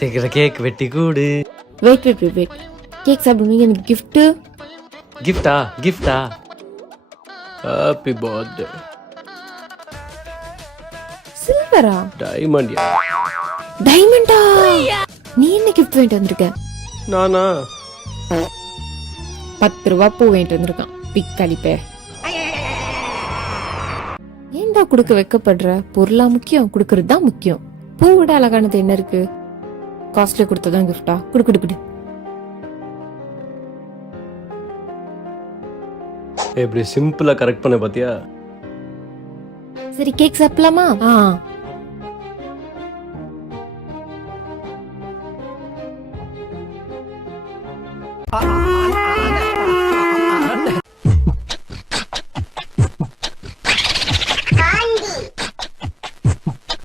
சீக்கிரம் கேக் வெட்டி கூடு. Wait wait wait wait cake சாப்பிடுவீங்க, எனக்கு கிஃப்ட்டு. கிஃப்டா கிஃப்டா? Happy birthday. சில்வரா? டைமண்ட். டைமண்டா? நீ என்ன கிஃப்ட் வாங்கிட்டு வந்திருக்க? நானா? 10 ரூபா பூ வாங்கிட்டு வந்திருக்கான் பிக்களிப்பே. ஏன்டா குடுக்க வைக்கப்படுற? பொருளா முக்கியம், குடுக்கறது தான் முக்கியம். பூ விட அழகானது என்ன இருக்கு? காஸ்ட்லி கொடுத்ததான் கிஃப்டா? குடு குடு குடு. எப்படி சிம்பிளா கரெக்ட் பண்ண பாத்தியா? சரி கேக் சாப்பிடலாமா? ஆ